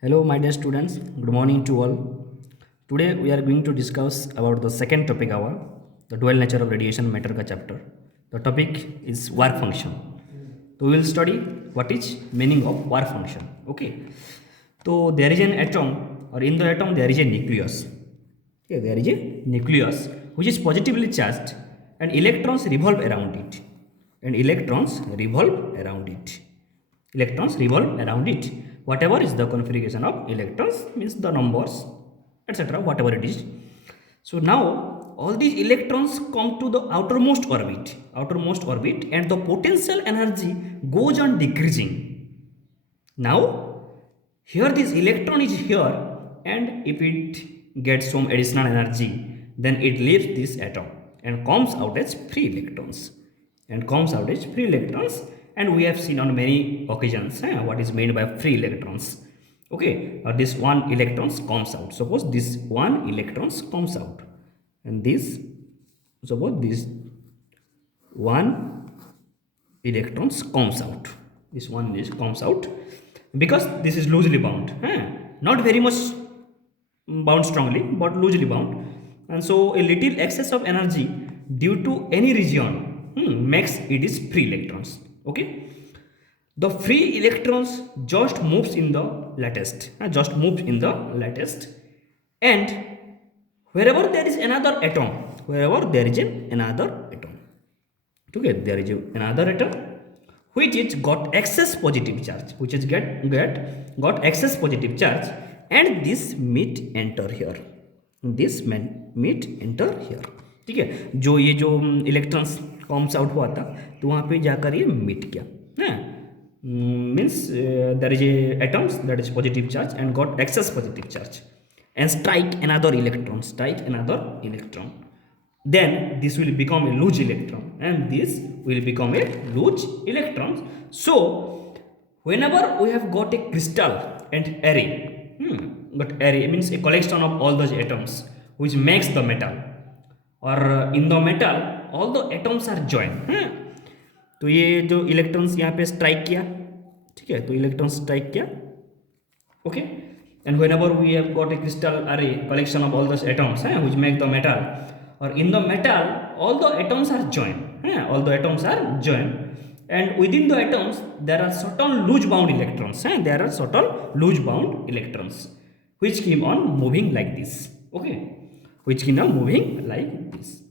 Hello, my dear students. Good morning to all. Today we are going to discuss about the second topic, our the dual nature of radiation matter ka chapter. The topic is work function. So we will study what is meaning of work function. Okay. So there is an atom, or in the atom there is a nucleus. Okay, there is a nucleus which is positively charged, and electrons revolve around it. And electrons revolve around it. Electrons revolve around it. Whatever is the configuration of electrons means the numbers, etc. Whatever it is. So now all these electrons come to the outermost orbit, and the potential energy goes on decreasing. Now here this electron is here, and if it gets some additional energy, then it leaves this atom and comes out as free electrons. And we have seen on many occasions what is meant by free electrons. Okay, or this one electrons comes out. Suppose this one electrons comes out, and this, suppose this one electrons comes out. This one is comes out because this is loosely bound, not very much bound strongly, but loosely bound. And so a little excess of energy due to any region makes it is free electrons. Okay, the free electrons just moves in the lattice, and wherever there is another atom, okay, there is another atom which is got excess positive charge, got excess positive charge, and this meet enter here, ठीक है. जो ये जो electrons corms out हुआ था, तो वहाँ पे जाकर ये मीट किया, है means there is a atoms that is positive charge and got excess positive charge and strike another electron, then this will become a loose electron, and this will become a loose electron. So whenever we have got a crystal and array, but array means a collection of all those atoms which makes the metal, or in the metal all the atoms are joined, तो ये जो electrons यहाँ पे strike किया, ठीक है, तो electron strike किया. Okay, and whenever we have got a crystal array collection of all those atoms which make the metal, or in the metal all the atoms are joined, and within the atoms there are certain loose bound electrons, which keep on moving like this. Okay, which keep on moving like this,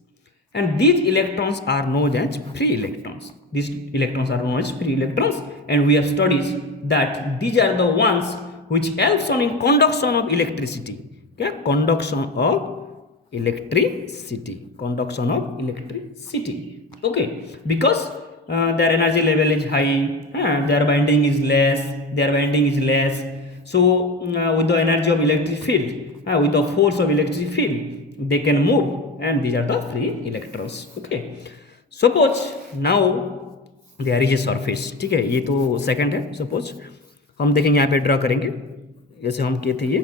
and these electrons are known as free electrons. And we have studied that these are the ones which helps on in conduction of electricity. Okay, conduction of electricity. Okay, because their energy level is high, their binding is less. So with the energy of electric field, with the force of electric field, they can move, and these are the free electrons. Okay, suppose now there is a surface, ठीक है, ये तो second है. Suppose हम देखेंगे, यहाँ पे draw करेंगे, जैसे हम किए थे, ये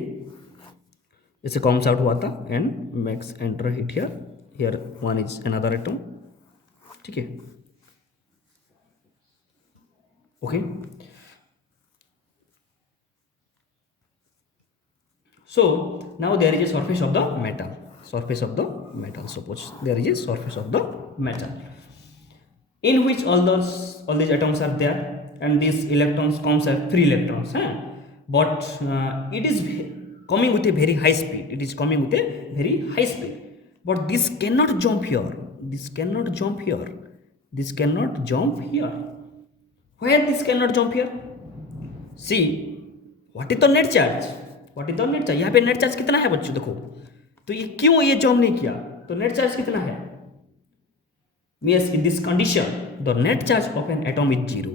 जैसे कॉम्स आउट हुआ था and max enter hit here one is another atom, ठीक है. Okay, so now there is a surface of the metal, suppose there is a surface of the metal in which all these atoms are there, and these electrons comes as free electrons, but it is coming with a very high speed, but this cannot jump here. Why this cannot jump here? See, what is the net charge? यहाँ पे net charge कितना है बच्चों, देखो. तो ये क्यों ये जंप नहीं किया, तो नेट चार्ज कितना है? Yes, in this condition the net charge of an atom is 0.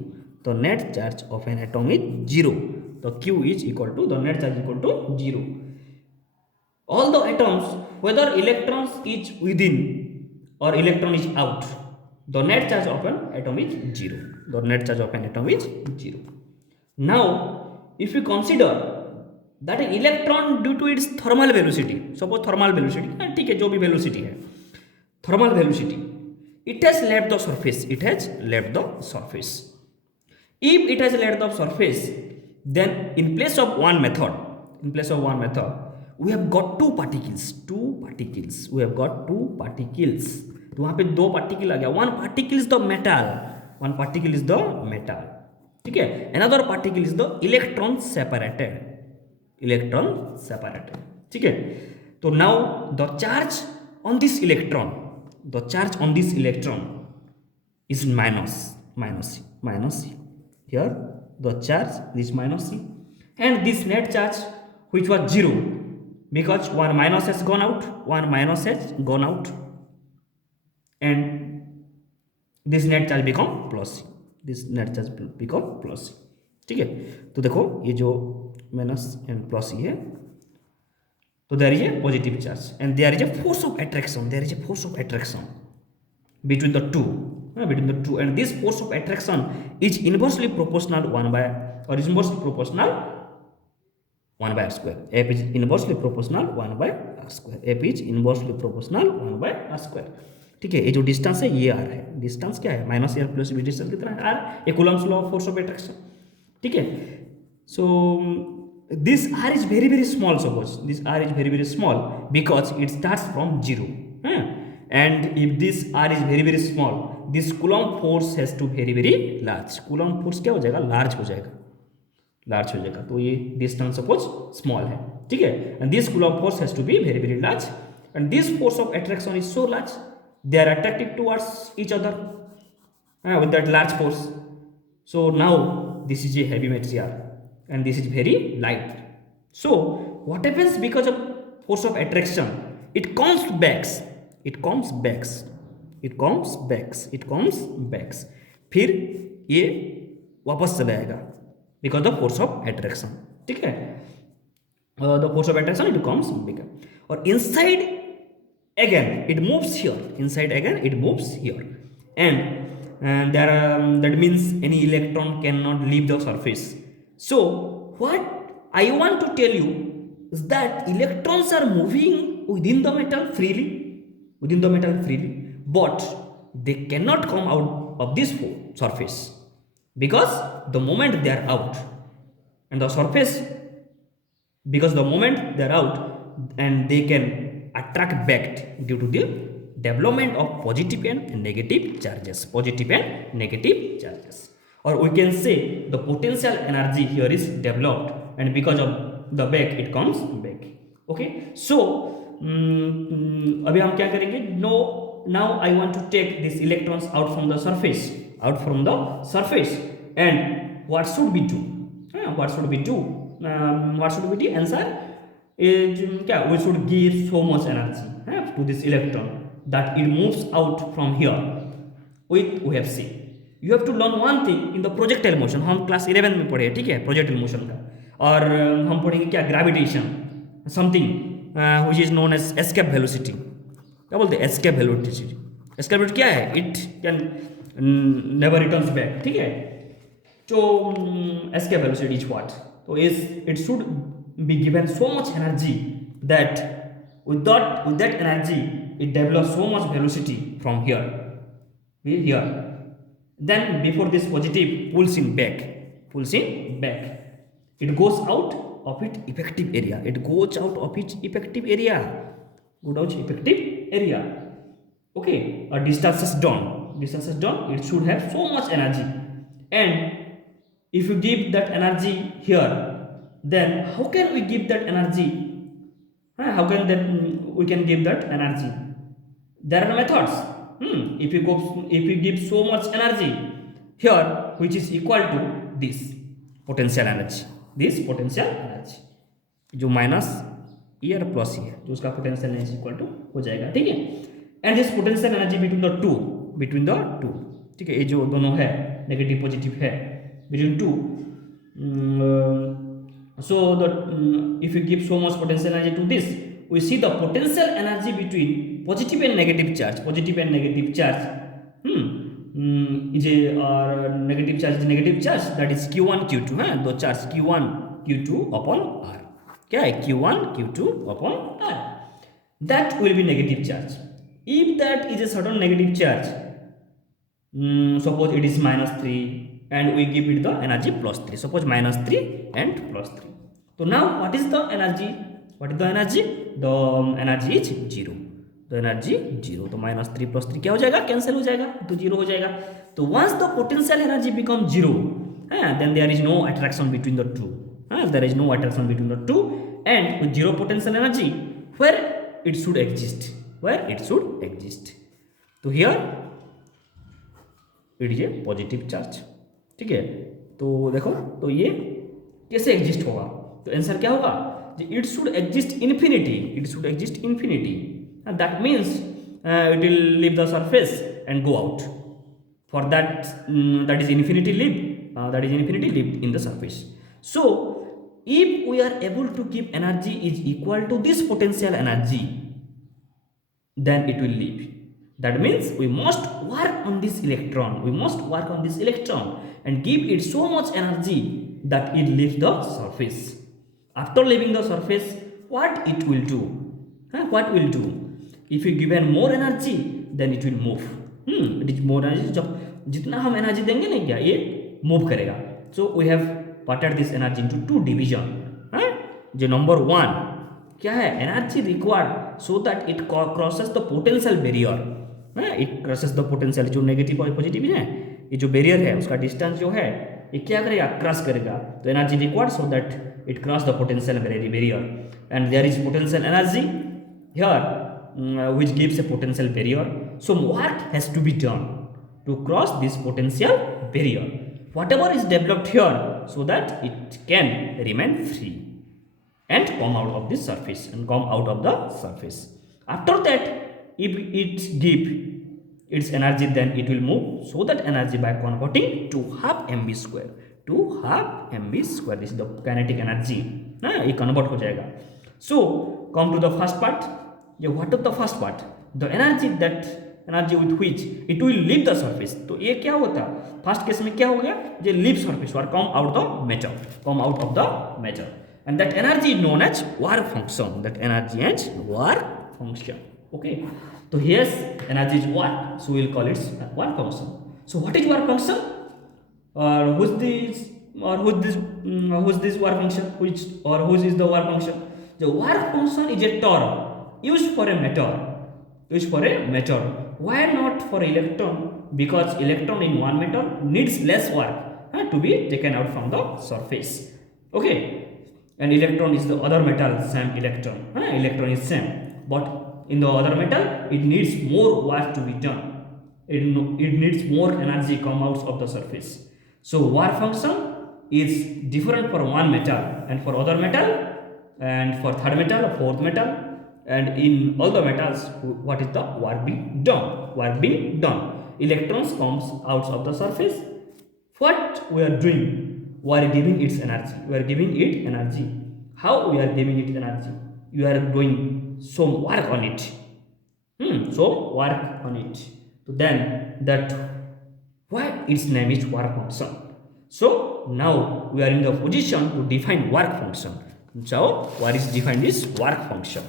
The Q is equal to the net charge equal to 0. All the atoms, whether electrons is within or electron is out, the net charge of an atom is 0. Now if you consider that an electron, due to its thermal velocity, suppose thermal velocity, ठीक है, जो भी velocity है, thermal velocity, it has left the surface. If it has left the surface, then in place of one method, we have got two particles, we have got two particles. तो वहाँ पे दो particle आ गया, one particle is the metal, ठीक है, another particle is the electron separated, ठीक है. तो now the charge on this electron is minus C. Here the charge is minus C, and this net charge which was 0, because one minus has gone out, and this net charge become plus C, ठीक है. तो देखो ये जो minus and plus ये है, तो there is a positive charge and there is a force of attraction between the two, and this force of attraction is inversely proportional 1 by r square. F is inversely proportional 1 by r square. ठीक है. ये जो distance है ये r है, distance क्या है, minus r plus b distance कितना है, r, ये Coulomb's law of force of attraction, ठीक है. सो this r is very small, suppose this r is very small because it starts from 0, and if this r is very small, this coulomb force has to very large. coulomb force क्या हो जाएगा, large हो जाएगा. तो ये distance suppose small है, ठीक है, and this coulomb force has to be very large, and this force of attraction is so large they are attracted towards each other with that large force. So now this is a heavy material and this is very light. So what happens because of force of attraction, it comes back, फिर ये वापस चला जाएगा because of force of attraction, ठीक है. The force of attraction, it comes back, और inside again it moves here, and there that means any electron cannot leave the surface. So what I want to tell you is that electrons are moving within the metal freely, but they cannot come out of this surface, because the moment they are out, and the surface, because the moment they are out, and they can attract back due to the development of positive and negative charges, or we can say the potential energy here is developed, and because of the back it comes back. Okay, so अभी हम क्या करेंगे, now I want to take these electrons out from the surface, and what should we do? Answer is क्या, we should give so much energy to this electron that it moves out from here with, we have seen. You have to learn one thing in the projectile motion, हम class 11 में पढ़े, ठीक है, projectile motion का, और हम पढ़ेंगे क्या, gravitation, something which is known as escape velocity. क्या बोलते हैं, escape velocity क्या है, it can never returns back, ठीक है. तो escape velocity is what, so is it should be given so much energy that with that energy it develops so much velocity from here. Then before this positive pulls in back, it goes out of its effective area, okay. A distance is done, it should have so much energy, and if you give that energy here, then how can we give that energy, we can give that energy? There are methods. If you give so much energy here, which is equal to this potential energy, जो minus ई और plus ई है, जो उसका potential energy equal to हो जाएगा, ठीक है. And this potential energy between the two, ठीक है, ये जो दोनों है नेगेटिव पॉजिटिव है, between two. So if you give so much potential energy to this, we see the potential energy between positive and negative charge, is a negative charge that is q1 q2, the charge q1 q2 upon r, क्या है, q1 q2 upon r, that will be negative charge. If that is a certain negative charge, suppose it is -3, and we give it the energy plus 3. Suppose minus 3 and plus 3. So now what is the energy? What is the energy? The energy is 0. The energy 0. तो minus 3 plus 3 क्या हो जाएगा? Cancel हो जाएगा, तो 0 हो जाएगा. तो once the potential energy becomes 0, then there is no attraction between the two. There is no attraction between the two, and with 0 potential energy, where it should exist? Where it should exist? तो here it is a positive charge. ठीक है, तो देखो, तो ये कैसे exist होगा? तो आंसर क्या होगा? It should exist infinity. It should exist infinity. That means it will leave the surface and go out. For that that is infinity lived in the surface. So if we are able to give energy is equal to this potential energy, then it will leave. That means we must work on this electron. We must work on this electron and give it so much energy that it leaves the surface. After leaving the surface, what it will do? What will do? If you given more energy, then it will move. It is more energy. जब जितना हम energy देंगे ना, क्या ये move करेगा. So we have parted this energy into two division. जो number 1 क्या है? Energy required so that it crosses the potential barrier. It crosses the potential, जो नेगेटिव और पॉजिटिव है, ये जो बैरियर है उसका डिस्टेंस जो है ये क्या करेगा? क्रॉस करेगा. तो energy required so that it cross the potential barrier, and there is potential energy here which gives a potential barrier. So work has to be done to cross this potential barrier. Whatever is developed here, so that it can remain free and come out of this surface and come out of the surface. After that, if it give its energy, then it will move. So that energy by converting to half mv square. To half mv square, this is the kinetic energy. ये convert हो जाएगा. So come to the first part. What is the first part? The energy with which it will leave the surface. तो ये क्या होता? First case में क्या हो गया? ये leave surface or come out the matter. Come out of the matter. And that energy is known as work function. That energy is work function. Okay. So here's energy is work. So we'll call it work function. So what is work function? Who's this work function? Whose is the work function? The work function is a term used for a matter. Why not for electron? Because electron in one matter needs less work to be taken out from the surface. Okay, and electron is the other metal, same electron. Electron is same, but in the other metal it needs more work to be done. It needs more energy come out of the surface. So work function is different for one metal and for other metal, and for third metal, fourth metal, and in all the metals, what is the work being done? Electrons comes out of the surface. What we are doing? We are giving it energy. How we are giving it energy? You are doing some work on it. So then that why its name is work function. So now we are in the position to define work function. So what is defined is work function.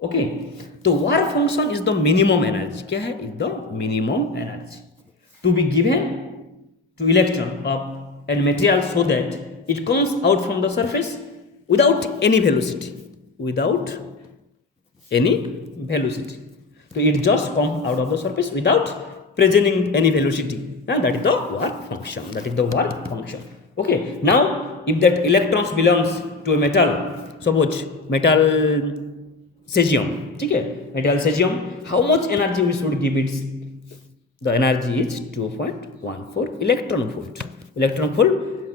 Okay, तो work function is the minimum energy. क्या है? Is the minimum energy to be given to electron and material so that it comes out from the surface without any velocity. So it just comes out of the surface without presenting any velocity. That is the work function. Okay, now if that electrons belongs to a metal, suppose metal cesium, ठीक है, metal cesium, how much energy we should give it? The energy is 2.14 electron volt.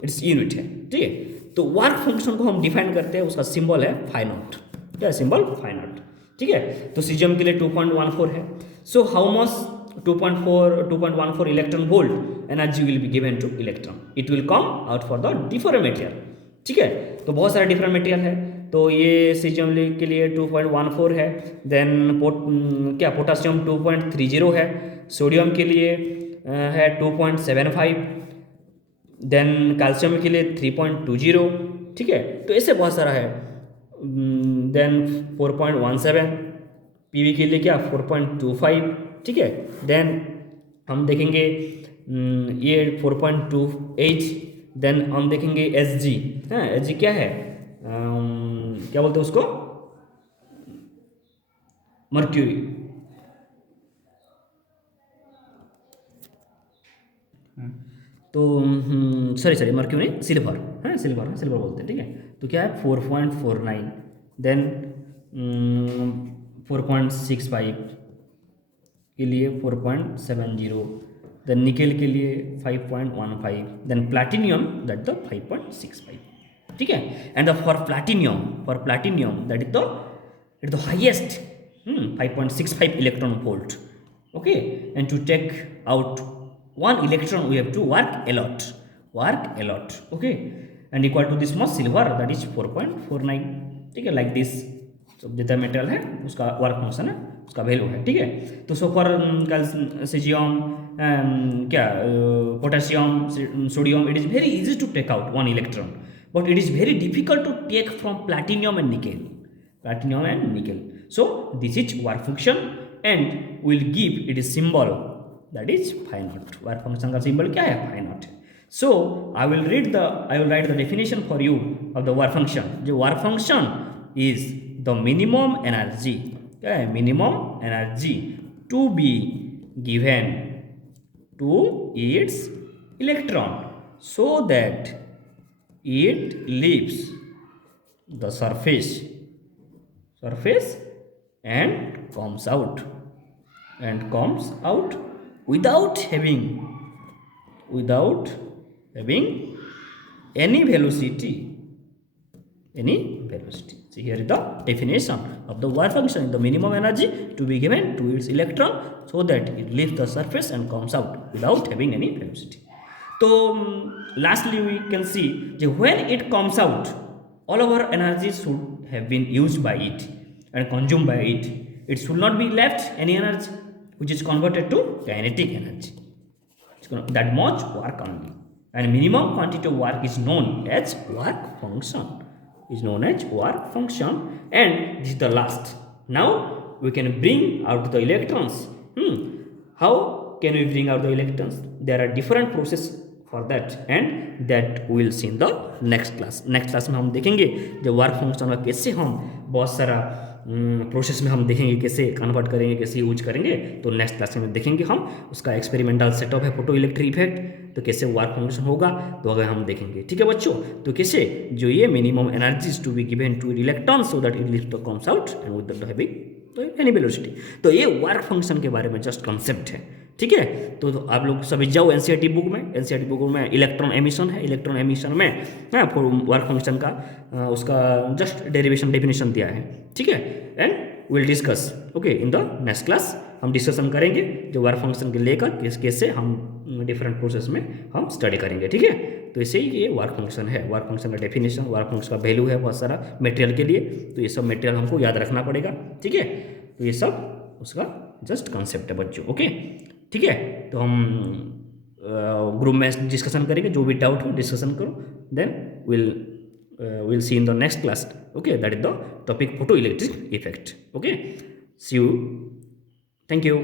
its unit है, ठीक है. तो work function को हम define करते हैं, उसका सिंबल है फाई नॉट. क्या सिंबल? फाई नॉट, ठीक है. तो सीजियम के लिए 2.14 है. So how much 2.14 electron volt energy will be given to electron. It will come out for the different material, ठीक है. तो बहुत सारे डिफरेंट मटेरियल है. तो ये सीजियम के लिए 2.14 है. देन पोटासियम 2.30 है. सोडियम के लिए है 2.75. देन कैल्शियम के लिए 3.20, ठीक है. तो ऐसे बहुत सारा है. देन 4.17. पीवी के लिए क्या 4.25, ठीक है. देन हम देखेंगे ये 4.28, देन हम देखेंगे एस जी। हाँ, एस जी क्या है, क्या बोलते हैं उसको, मर्क्यूरी। तो सॉरी सॉरी, मर्क्यूरी सिल्वर, हाँ सिल्वर, सिल्वर बोलते हैं, ठीक है। तो क्या है 4.49, देन 4.65 के लिए 4.70, देन निकेल के लिए 5.15, देन प्लैटिनियम दैट द 5.65, ठीक है। And the for platinum that is the highest 5.65 electron volt, okay. And to take out one electron we have to work a lot, okay. And equal to this much silver, that is 4.49, ठीक है, like this। तो जितना material है उसका work function है, उसका value है, ठीक है। तो सो फॉर सीजियम, क्या potassium, sodium, it is very easy to take out one electron, but it is very difficult to take from platinum and nickel. So this is work function and will give it is symbol, that is phi naught। work function का symbol क्या है, phi naught। So I will write the definition for you of the work function। जो work function is the minimum energy, क्या है, minimum energy to be given to its electron so that it leaves the surface and comes out without having any velocity. So here is the definition of the work function: the minimum energy to be given to its electron so that it leaves the surface and comes out without having any velocity. So lastly we can see that when it comes out, all our energy should have been used by it and consumed by it. It should not be left any energy which is converted to kinetic energy. That much work only, and minimum quantity of work is known as work function, and this is the last. Now we can bring out the electrons. How can we bring out the electrons? There are different processes for that, and that we will see in the next class में हम देखेंगे जो work function का कैसे हम बहुत सारा process में हम देखेंगे, कैसे कन्वर्ट करेंगे, कैसे यूज करेंगे। तो नेक्स्ट क्लास में देखेंगे हम उसका एक्सपेरिमेंटल सेटअप है फोटो इलेक्ट्रिक इफेक्ट, तो कैसे वर्क फंक्शन होगा तो अगर हम देखेंगे, ठीक है बच्चों। तो कैसे जो ये minimum energies to be given to electron so that it leaves the comes out and with the having तो एनी वेलोसिटी। तो ये वर्क फंक्शन के बारे में जस्ट कॉन्सेप्ट है, ठीक है। तो आप लोग सभी जाओ एनसीईआरटी बुक में इलेक्ट्रॉन एमिशन है, इलेक्ट्रॉन एमिशन में वर्क फंक्शन का उसका जस्ट डेरिवेशन डेफिनेशन दिया है, ठीक है। And will discuss okay in the next class. हम डिस्कशन करेंगे जो वर्क फंक्शन के लेकर कैसे हम डिफरेंट प्रोसेस में हम स्टडी करेंगे, ठीक है। तो ऐसे ही ये वर्क फंक्शन है, वर्क फंक्शन का डेफिनेशन, वर्क फंक्शन का वैल्यू है बहुत सारा मटेरियल के लिए। तो ये सब मटेरियल हमको याद रखना पड़ेगा, ठीक है। तो ये सब उसका जस्ट कॉन्सेप्ट है बच्चों, ओके, ठीक है। तो हम ग्रुप में डिस्कशन करेंगे, जो भी डाउट हो डिस्कशन करो, then we'll see in the next class, okay. That is the topic photoelectric effect, okay. See you, thank you.